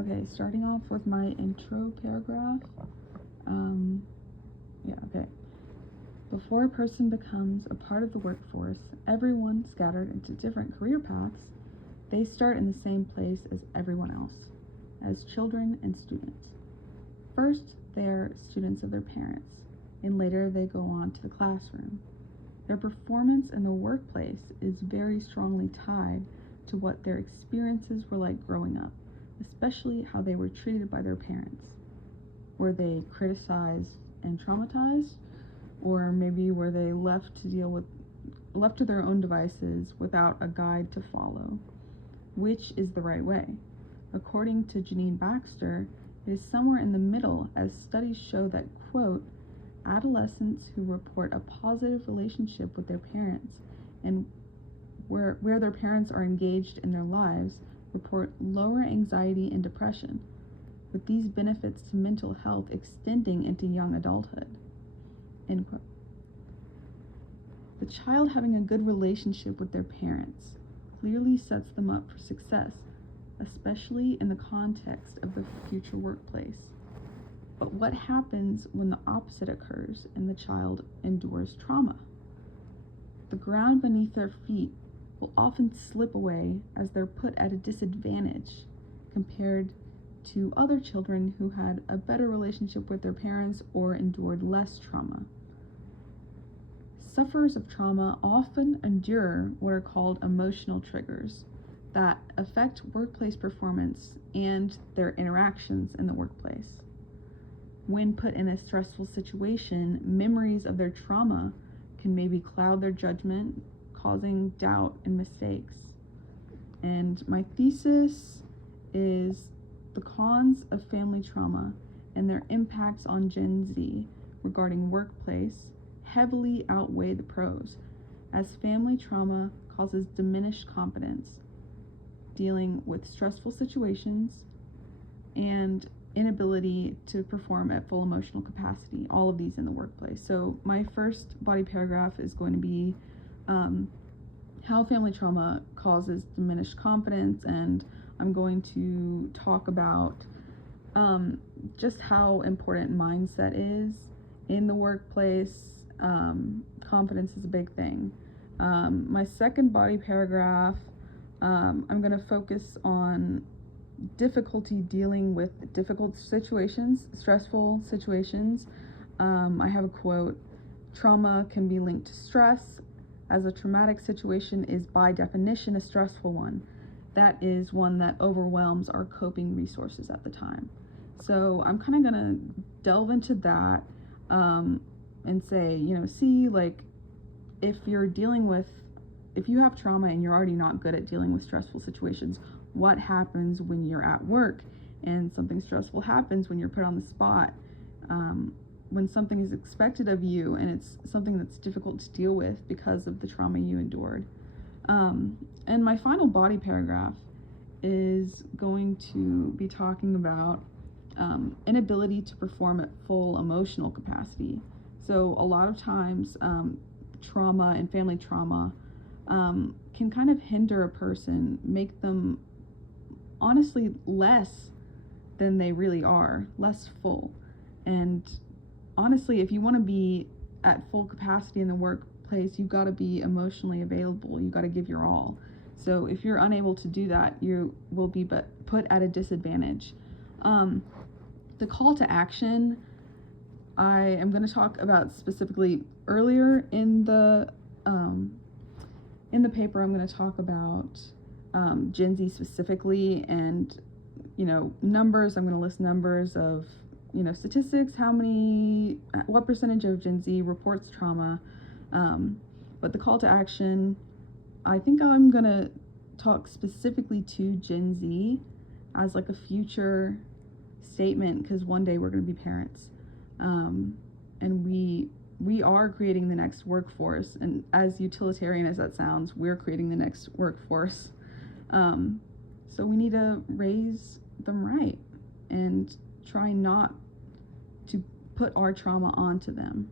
Okay, starting off with my intro paragraph. Um, okay. Before a person becomes a part of the workforce, everyone scattered into different career paths, they start in the same place as everyone else, as children and students. First, they are students of their parents, and later they go on to the classroom. Their performance in the workplace is very strongly tied to what their experiences were like growing up, especially how they were treated by their parents. Were they criticized and traumatized? Or maybe were they left to their own devices without a guide to follow? Which is the right way? According to Janine Baxter, it is somewhere in the middle, as studies show that, quote, adolescents who report a positive relationship with their parents and where their parents are engaged in their lives report lower anxiety and depression, with these benefits to mental health extending into young adulthood. End quote. The child having a good relationship with their parents clearly sets them up for success, especially in the context of the future workplace. But what happens when the opposite occurs and the child endures trauma? The ground beneath their feet will often slip away as they're put at a disadvantage compared to other children who had a better relationship with their parents or endured less trauma. Sufferers of trauma often endure what are called emotional triggers that affect workplace performance and their interactions in the workplace. When put in a stressful situation, memories of their trauma can maybe cloud their judgment, causing doubt and mistakes. And my thesis is the cons of family trauma and their impacts on Gen Z regarding workplace heavily outweigh the pros, as family trauma causes diminished confidence, dealing with stressful situations, and inability to perform at full emotional capacity, all of these in the workplace. So my first body paragraph is going to be how family trauma causes diminished confidence, and I'm going to talk about just how important mindset is in the workplace. Confidence is a big thing. My second body paragraph, I'm going to focus on difficulty dealing with difficult situations, stressful situations. I have a quote: trauma can be linked to stress, as a traumatic situation is by definition a stressful one. That is one that overwhelms our coping resources at the time. So I'm kind of going to delve into that and say, if you have trauma and you're already not good at dealing with stressful situations, what happens when you're at work and something stressful happens, when you're put on the spot, when something is expected of you and it's something that's difficult to deal with because of the trauma you endured. And my final body paragraph is going to be talking about inability to perform at full emotional capacity. So a lot of times trauma and family trauma can kind of hinder a person, make them honestly less than they really are, less full. And honestly, if you want to be at full capacity in the workplace, you've got to be emotionally available. You've got to give your all. So if you're unable to do that, you will be put at a disadvantage. The call to action, I am going to talk about specifically earlier in the paper. I'm going to talk about Gen Z specifically, and numbers. I'm going to list numbers of statistics, what percentage of Gen Z reports trauma. But the call to action, I think I'm going to talk specifically to Gen Z as like a future statement, because one day we're going to be parents, and we are creating the next workforce, and as utilitarian as that sounds, we're creating the next workforce. So we need to raise them right and try not to put our trauma onto them.